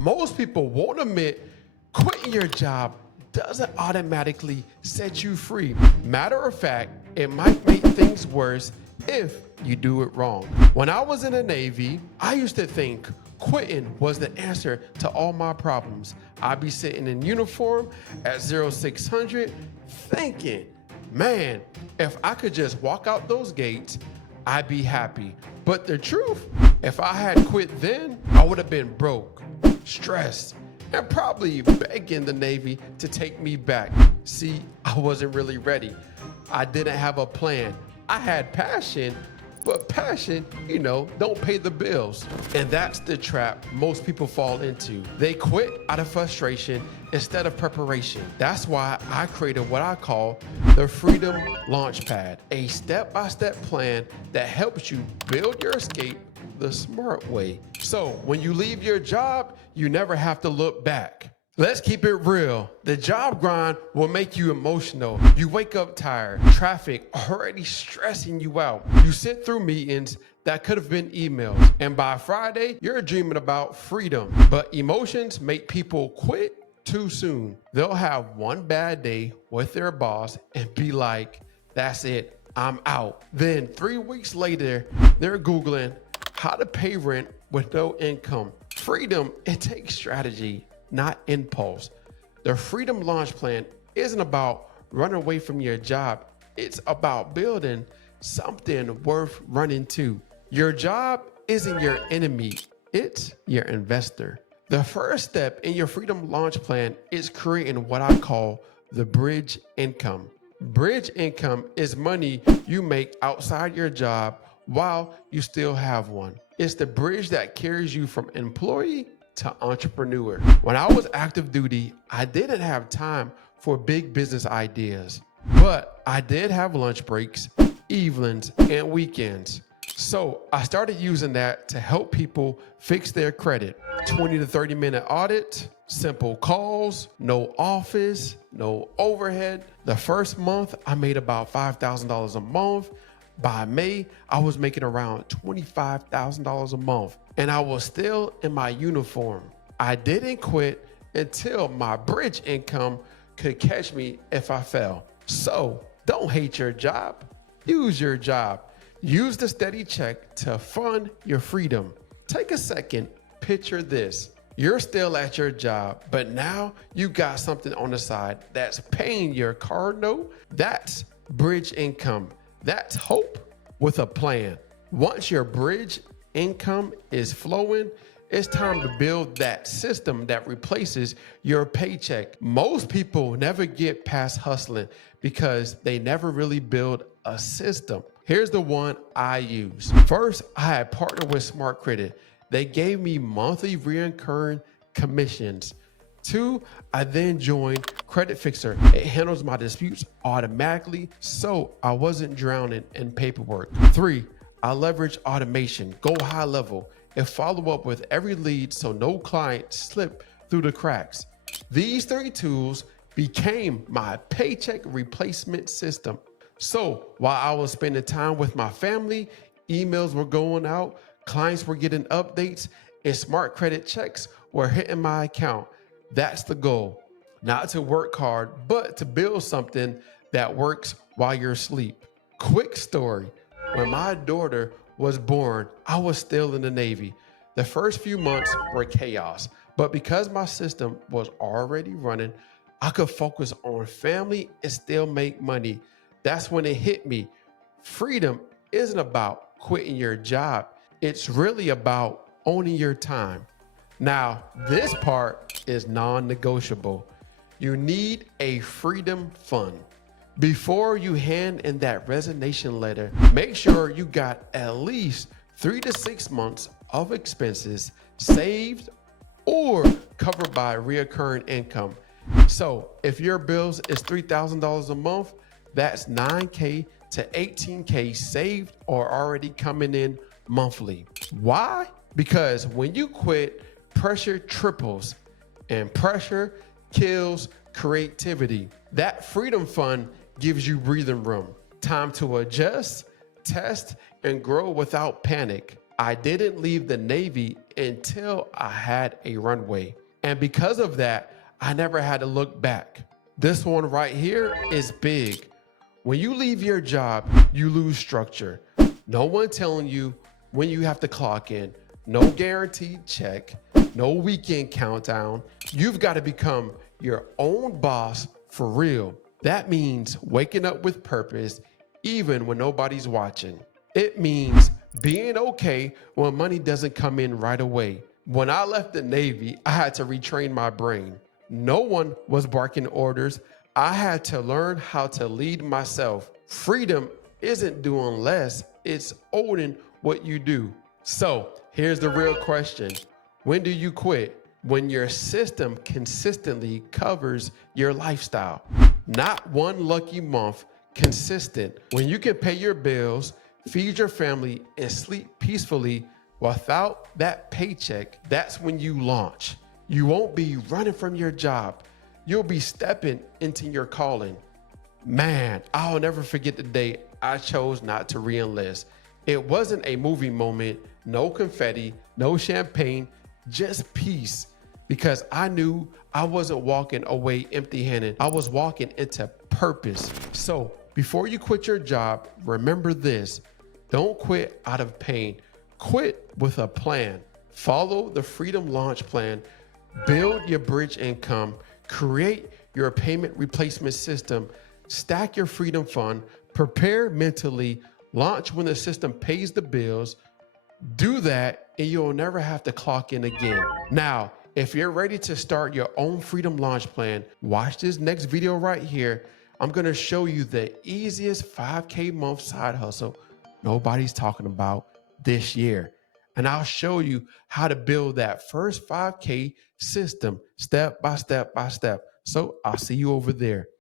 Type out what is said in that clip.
Most people won't admit quitting your job doesn't automatically set you free. Matter of fact, it might make things worse if you do it wrong. When I was in the Navy, I used to think quitting was the answer to all my problems. I'd be sitting in uniform at 0600 thinking, man, if I could just walk out those gates, I'd be happy. But the truth, if I had quit then, I would have been broke, stressed, and probably begging the Navy to take me back. See, I wasn't really ready. I didn't have a plan. I had passion, but passion, don't pay the bills. And that's the trap most people fall into. They quit out of frustration instead of preparation. That's why I created what I call the Freedom Launchpad, a step-by-step plan that helps you build your escape the smart way. So when you leave your job, you never have to look back. Let's keep it real. The job grind will make you emotional. You wake up tired, traffic already stressing you out. You sit through meetings that could have been emails. And by Friday, you're dreaming about freedom. But emotions make people quit too soon. They'll have one bad day with their boss and be like, that's it, I'm out. Then 3 weeks later, they're Googling how to pay rent with no income. Freedom, it takes strategy, not impulse. The Freedom Launch Plan isn't about running away from your job. It's about building something worth running to. Your job isn't your enemy. It's your investor. The first step in your Freedom Launch Plan is creating what I call the bridge income. Bridge income is money you make outside your job while you still have one. It's the bridge that carries you from employee to entrepreneur. When I was active duty, I didn't have time for big business ideas, but I did have lunch breaks, evenings, and weekends. So I started using that to help people fix their credit. 20 to 30 minute audit, simple calls, no office, no overhead. The first month I made about $5,000 a month. By May, I was making around $25,000 a month, and I was still in my uniform. I didn't quit until my bridge income could catch me if I fell. So don't hate your job, use your job. Use the steady check to fund your freedom. Take a second, picture this. You're still at your job, but now you got something on the side that's paying your car note. That's bridge income. That's hope with a plan. Once your bridge income is flowing, it's time to build that system that replaces your paycheck. Most people never get past hustling because they never really build a system. Here's the one I use. First, I had partnered with Smart Credit. They gave me monthly recurring commissions. 2, I then joined Credit Fixer. It handles my disputes automatically, so I wasn't drowning in paperwork. 3, I leverage automation, go high level, and follow up with every lead so no client slip through the cracks. These 3 tools became my paycheck replacement system. So while I was spending time with my family, emails were going out, clients were getting updates, and Smart Credit checks were hitting my account. That's the goal. Not to work hard, but to build something that works while you're asleep. Quick story. When my daughter was born, I was still in the Navy. The first few months were chaos, but because my system was already running, I could focus on family and still make money. That's when it hit me. Freedom isn't about quitting your job. It's really about owning your time. Now, this part is non-negotiable. You need a freedom fund. Before you hand in that resignation letter, make sure you got at least 3 to 6 months of expenses saved or covered by recurring income. So if your bills is $3,000 a month, that's $9K to $18K saved or already coming in monthly. Why? Because when you quit, pressure triples, and pressure kills creativity. That freedom fund gives you breathing room, time to adjust, test, and grow without panic. I didn't leave the Navy until I had a runway. And because of that, I never had to look back. This one right here is big. When you leave your job, you lose structure. No one telling you when you have to clock in, no guaranteed check, no weekend countdown. You've got to become your own boss for real. That means waking up with purpose, even when nobody's watching. It means being okay when money doesn't come in right away. When I left the Navy, I had to retrain my brain. No one was barking orders. I had to learn how to lead myself. Freedom isn't doing less, it's owning what you do. So here's the real question. When do you quit? When your system consistently covers your lifestyle. Not one lucky month, consistent. When you can pay your bills, feed your family, and sleep peacefully without that paycheck, that's when you launch. You won't be running from your job. You'll be stepping into your calling. Man, I'll never forget the day I chose not to re-enlist. It wasn't a movie moment, no confetti, no champagne, just peace. Because I knew I wasn't walking away empty-handed. I was walking into purpose. So before you quit your job, remember this. Don't quit out of pain. Quit with a plan. Follow the Freedom Launch Plan. Build your bridge income. Create your payment replacement system. Stack your freedom fund. Prepare mentally. Launch when the system pays the bills. Do that and you'll never have to clock in again. Now, if you're ready to start your own Freedom Launch Plan, watch this next video right here. I'm gonna show you the easiest 5K month side hustle nobody's talking about this year. And I'll show you how to build that first 5K system step by step by step. So I'll see you over there.